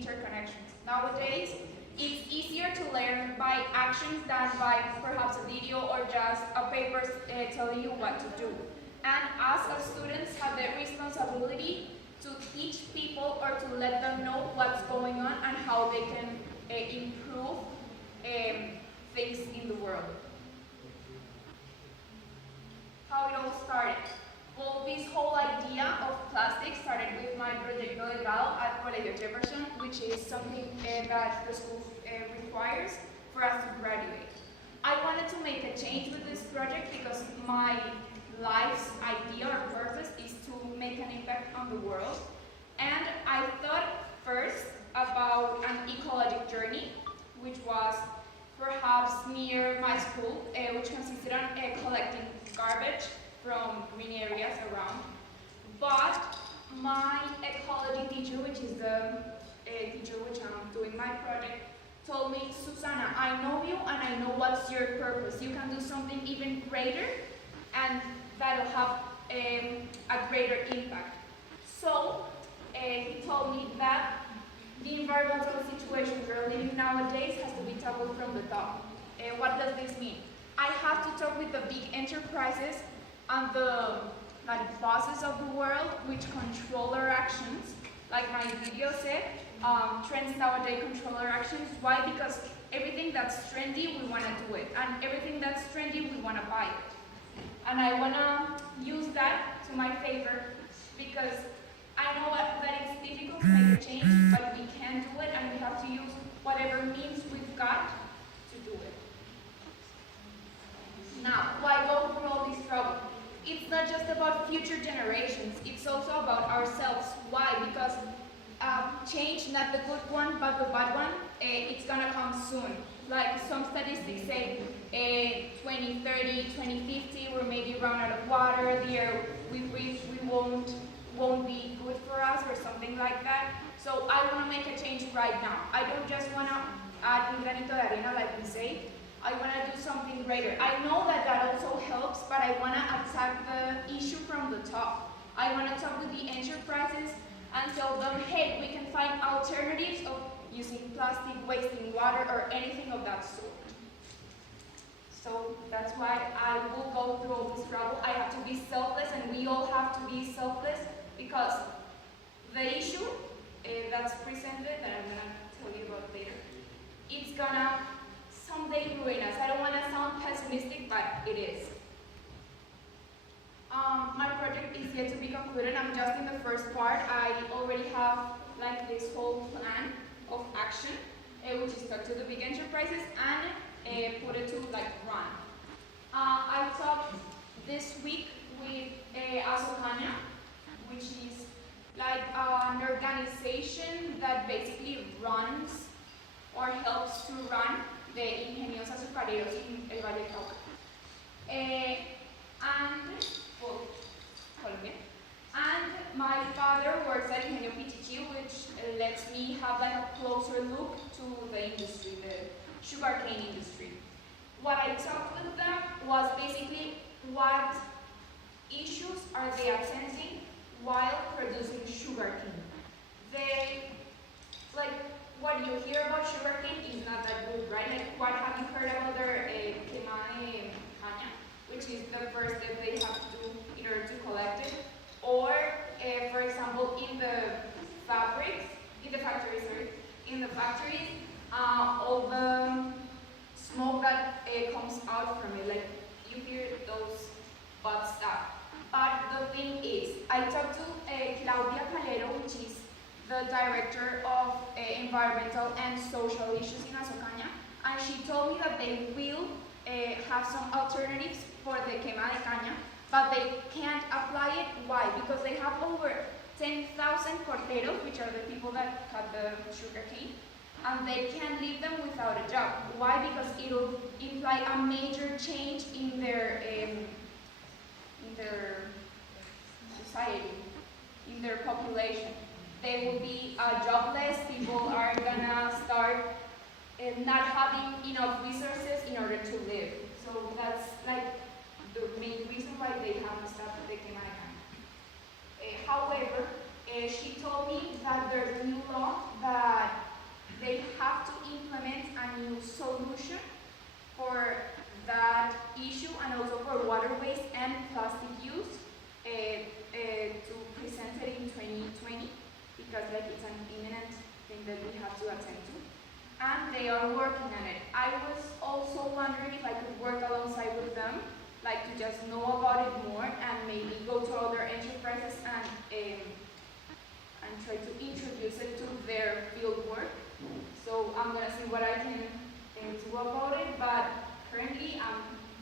interconnections. Nowadays, it's easier to learn by actions than by perhaps a video or just a paper telling you what to do. And us as students have the responsibility to teach people or to let them know what's going on and how they can improve things in the world. How it all started. Well, this whole idea of plastic started with my Proyecto de Grado at Colegio Jefferson, which is something that the school requires for us to graduate. I wanted to make a change with this project because my life's idea or purpose is to make an impact on the world. And I thought first about an ecological journey, which was perhaps near my school, which consisted on collecting garbage from green areas around. But my ecology teacher, which is the teacher which I'm doing my project, told me, Susana, I know you and I know what's your purpose. You can do something even greater and that'll have a greater impact. So he told me that the environmental situation we're living nowadays has to be tackled from the top. What does this mean? I have to talk with the big enterprises and the bosses of the world which control our actions. Like my video said, trends nowadays control our actions. Why? Because everything that's trendy, we want to do it. And everything that's trendy, we want to buy it. And I want to use that to my favor because I know that it's difficult to make a change, but we can do it and we have to use whatever means we've got to do it. Now, why go through all this trouble? It's not just about future generations, it's also about ourselves. Why? Because change, not the good one, but the bad one, it's gonna come soon. Like some statistics say 2030, 2050, we're maybe run out of water, the air we breathe won't be good for us or something like that. So I want to make a change right now. I don't just want to add un granito de arena like we say. I want to do something greater. I know that that also helps, but I want to attack the issue from the top. I want to talk with the enterprises and tell them, hey, we can find alternatives of using plastic, wasting water, or anything of that sort. So that's why I will go through all this trouble. I have to be selfless, and we all have to be selfless, because the issue that's presented, that I'm going to tell you about later, it's going to someday ruin us. I don't want to sound pessimistic, but it is. My project is yet to be concluded. I'm just in the first part. I already have like this whole plan of action, which is talk to the big enterprises and put it to like run. I talked this week with Caña, which is like an organization that basically runs or helps to run the ingenios azucareros in el Valle del Cauca. Well, Colombia. And my father works at Ingenio PTG, which lets me have like a closer look to the industry, the sugarcane industry. What I talked with them was basically what issues are they attending while producing sugarcane. They, like, what you hear about sugarcane is not that good, right? Like, what have you heard about their caña, which is the first step they have to do in order to collect it? Or, for example, in the factories, all the smoke that comes out from it, like you hear those bad stuff. But the thing is, I talked to Claudia Calero, which is the director of environmental and social issues in Caña, and she told me that they will have some alternatives for the quema de caña, but they can't apply it. Why? Because they have over 10,000 corteros, which are the people that cut the sugarcane, and they can't leave them without a job. Why? Because it'll imply a major change in their society, in their population. They will be jobless. People are gonna start not having enough resources in order to live. So that's like the main reason why they have to stop the quema de caña. However, she told me that there's a new law that because like it's an imminent thing that we have to attend to. And they are working on it. I was also wondering if I could work alongside with them, like to just know about it more and maybe go to other enterprises and try to introduce it to their field work. So I'm gonna see what I can do about it, but currently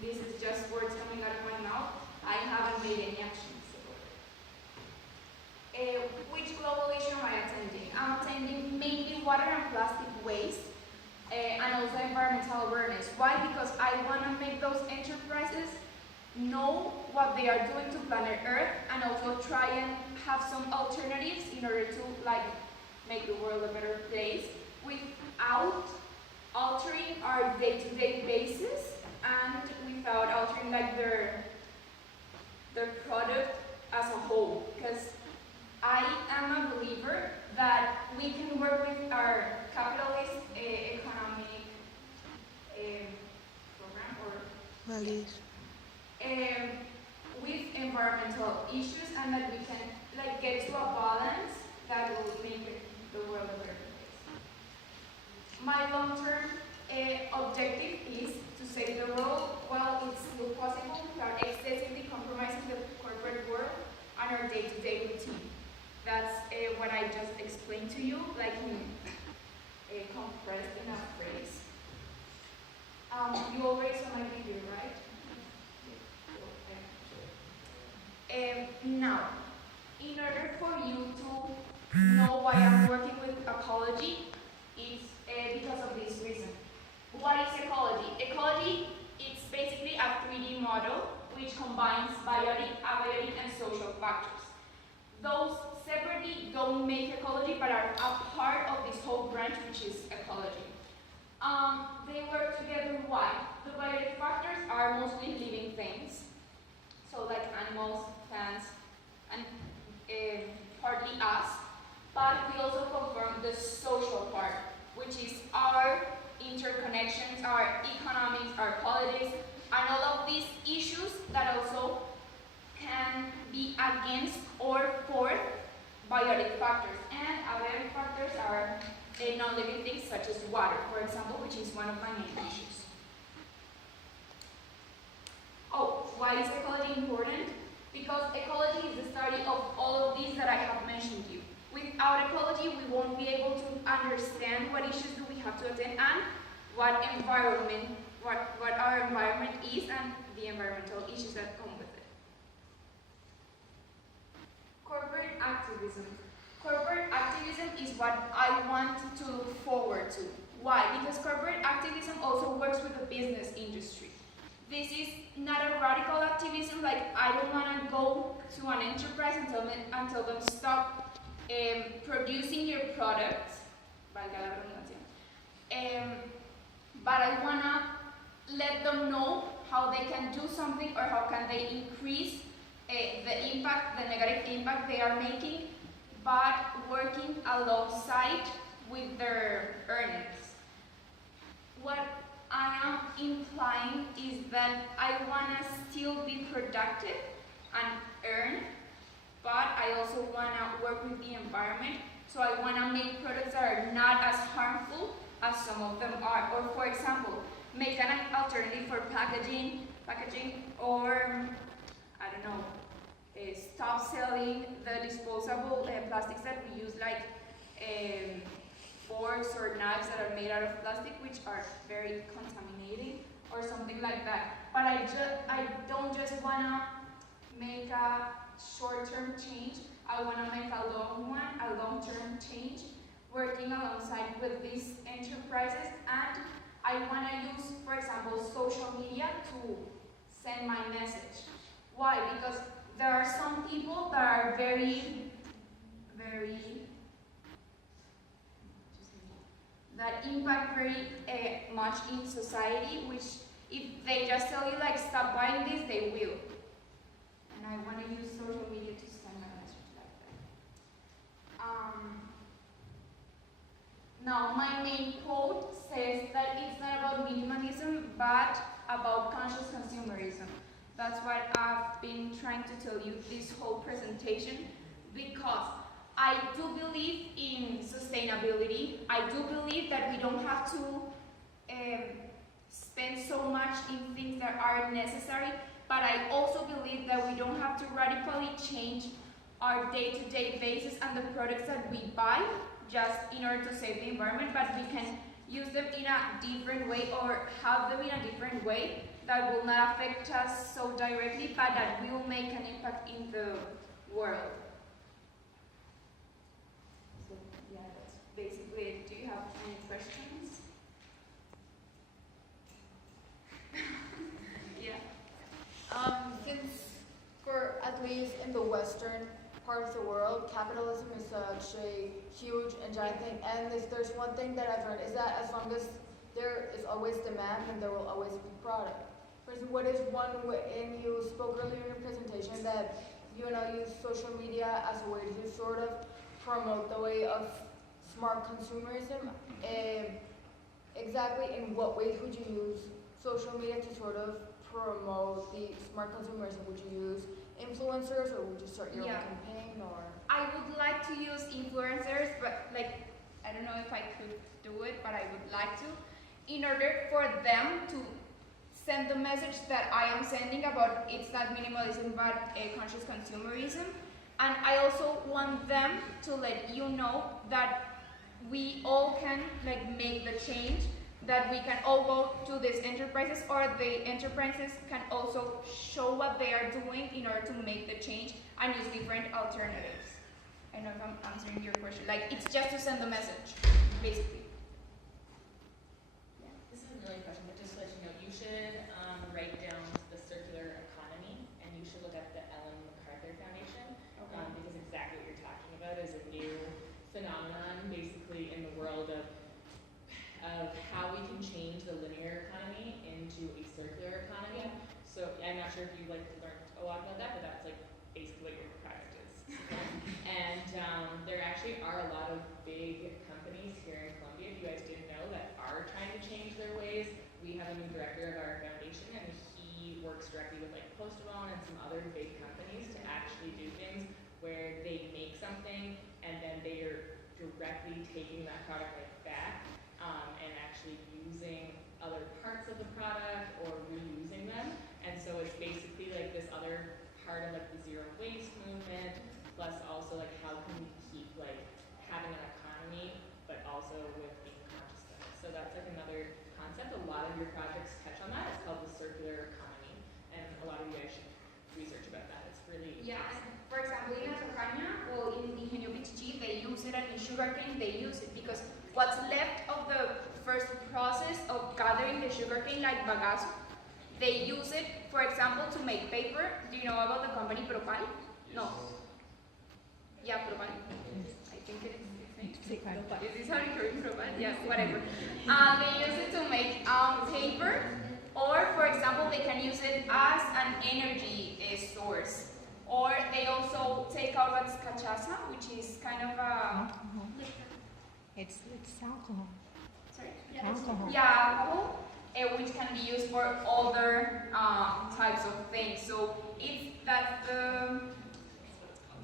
this is just words coming out of my mouth. I haven't made any actions about it. Which global issue am I attending? I'm attending mainly water and plastic waste and also environmental awareness. Why? Because I want to make those enterprises know what they are doing to planet Earth and also try and have some alternatives in order to like make the world a better place without altering our day-to-day basis and without altering like their product as a whole. Because I am a believer that we can work with our capitalist economic program or values. With environmental issues, and that we can like get to a balance that will make the world a better place. My long-term objective is to save the world while it's still possible without excessively compromising the corporate world and our day-to-day routine. That's what I just explained to you, like compressed in a phrase. You already saw my video, right? Now, in order for you to know why I'm working with ecology, it's because of this reason. What is ecology? Ecology is basically a 3D model which combines biotic, abiotic, and social factors. Those separately don't make ecology, but are a part of this whole branch, which is ecology. They work together. Why? The biotic factors are mostly living things, so like animals, plants, and partly us. But we also confirm the social part, which is our interconnections, our economics, our politics, and all of these issues that also can be against or for biotic factors. And abiotic factors are non-living things such as water, for example, which is one of my main issues. Oh, why is ecology important? Because ecology is the study of all of these that I have mentioned to you. Without ecology, we won't be able to understand what issues do we have to attend and what our environment is and the environmental issues that come with it. Corporate activism. Corporate activism is what I want to look forward to. Why? Because corporate activism also works with the business industry. This is not a radical activism, like I don't want to go to an enterprise and tell them stop producing your products, but I want to let them know how they can do something or how can they increase the impact, the negative impact they are making, but working alongside with their earnings. What I am implying is that I want to still be productive and earn, but I also want to work with the environment. So I want to make products that are not as harmful as some of them are. Or for example, make an alternative for packaging, or I don't know, stop selling the disposable plastics that we use, like forks or knives that are made out of plastic, which are very contaminating, or something like that. But I don't just want to make a short-term change. I want to make a long-term change, working alongside with these enterprises. And I want to use, for example, social media to send my message. Why? Because there are some people that are that impact very much in society, which if they just tell you like stop buying this, they will. And I want to use social media to send my message like that. Now, my main quote says that it's not about minimalism, but about conscious consumerism. That's what I've been trying to tell you this whole presentation, because I do believe believe in sustainability. I do believe that we don't have to spend so much in things that are necessary, but I also believe that we don't have to radically change our day-to-day basis and the products that we buy just in order to save the environment, but we can use them in a different way or have them in a different way that will not affect us so directly, but that will make an impact in the world. So yeah, that's basically it. Do you have any questions? Yeah. Since for at least in the Western part of the world, capitalism is such a huge and giant thing, and there's one thing that I've heard is that as long as there is always demand, then there will always be product. For instance, what is one way, and you spoke earlier in your presentation that use social media as a way to sort of promote the way of smart consumerism. Exactly in what ways would you use social media to sort of promote the smart consumerism? Would you use influencers, or would you start your own campaign? Or I would like to use influencers, but I don't know if I could do it, but I would like to, in order for them to send the message that I am sending about it's not minimalism but conscious consumerism. And I also want them to let you know that we all can make the change, that we can all go to these enterprises, or the enterprises can also show what they are doing in order to make the change and use different alternatives. I don't know if I'm answering your question. It's just to send the message, basically. Yeah. This isn't really a question, but just to let you know, you should write down the circular economy, and you should look at the Ellen MacArthur Foundation, because exactly what you're talking about is a new phenomenon, basically, in the world of how we can change the linear economy into a circular economy. So I'm not sure if you learned a lot about that, but that's basically what your project is. And there actually are a lot of big companies here in Colombia, if you guys didn't know, that are trying to change their ways. We have a new director of our foundation, and he works directly with Postmalone and some other big companies to actually do things where they make something and then they are directly taking that product back and actually using other parts of the product or reusing them. And so it's basically this other part of the zero waste movement, plus also how can we keep having an economy but also with being conscious of it. So that's another concept. A lot of your projects touch on that. It's called the circular economy, and a lot of you guys should research about that. It's really For example, in caña or in Ingenio BTG, they use it, and in sugarcane they use it because what's left of the first process of gathering the sugarcane, like bagazo, they use it, for example, to make paper. Do you know about the company Propal? No. Yeah, Propal. I think it is. Is this how you correct Propal? Yeah, whatever. They use it to make paper, or for example, they can use it as an energy source. Or they also take out what's cachaça, which is kind of a It's alcohol. sorry? Alcohol. Yeah, alcohol, which can be used for other types of things. So that's the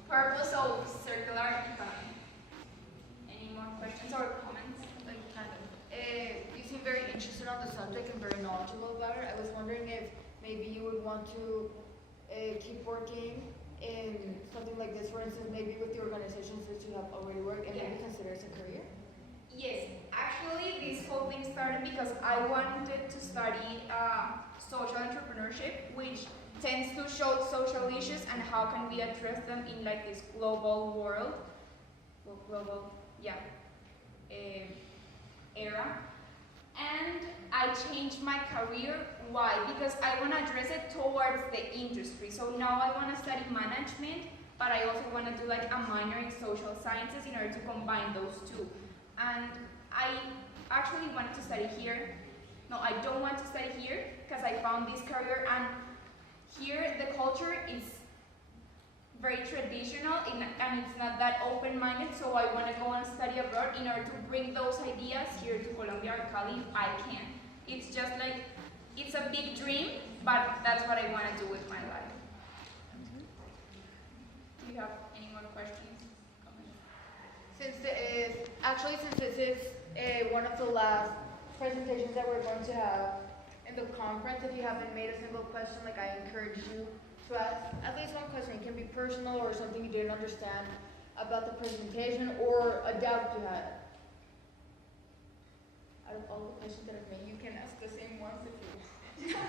purpose of circular economy. Any more questions or comments? You seem very interested on the subject and very knowledgeable about it. I was wondering if maybe you would want to keep working in something like this, for instance, maybe with the organizations that you have already worked, and maybe consider it a career? Yes, actually this whole thing started because I wanted to study social entrepreneurship, which tends to show social issues and how can we address them in this global world, era. And I changed my career. Why? Because I want to address it towards the industry. So now I want to study management, but I also want to do a minor in social sciences in order to combine those two. And I actually wanted to study here. No, I don't want to study here because I found this career, and here the culture is very traditional and it's not that open-minded, so I want to go and study abroad in order to bring those ideas here to Colombia or Cali if I can. It's just it's a big dream, but that's what I want to do with my life. Do you have any more questions? So since this is one of the last presentations that we're going to have in the conference, if you haven't made a single question, like I encourage you to ask at least one question. It can be personal or something you didn't understand about the presentation or a doubt you had. Out of all the questions that I've made, you can ask the same ones if you want.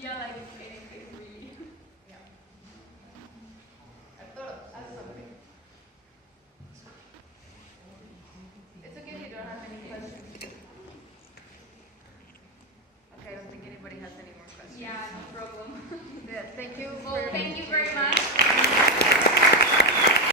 Yeah, like in case we. Yeah. I thought ask somebody. It's okay if you don't have any questions. Okay, I don't think anybody has any more questions. Yeah, no problem. Yeah, thank you Well, for thank you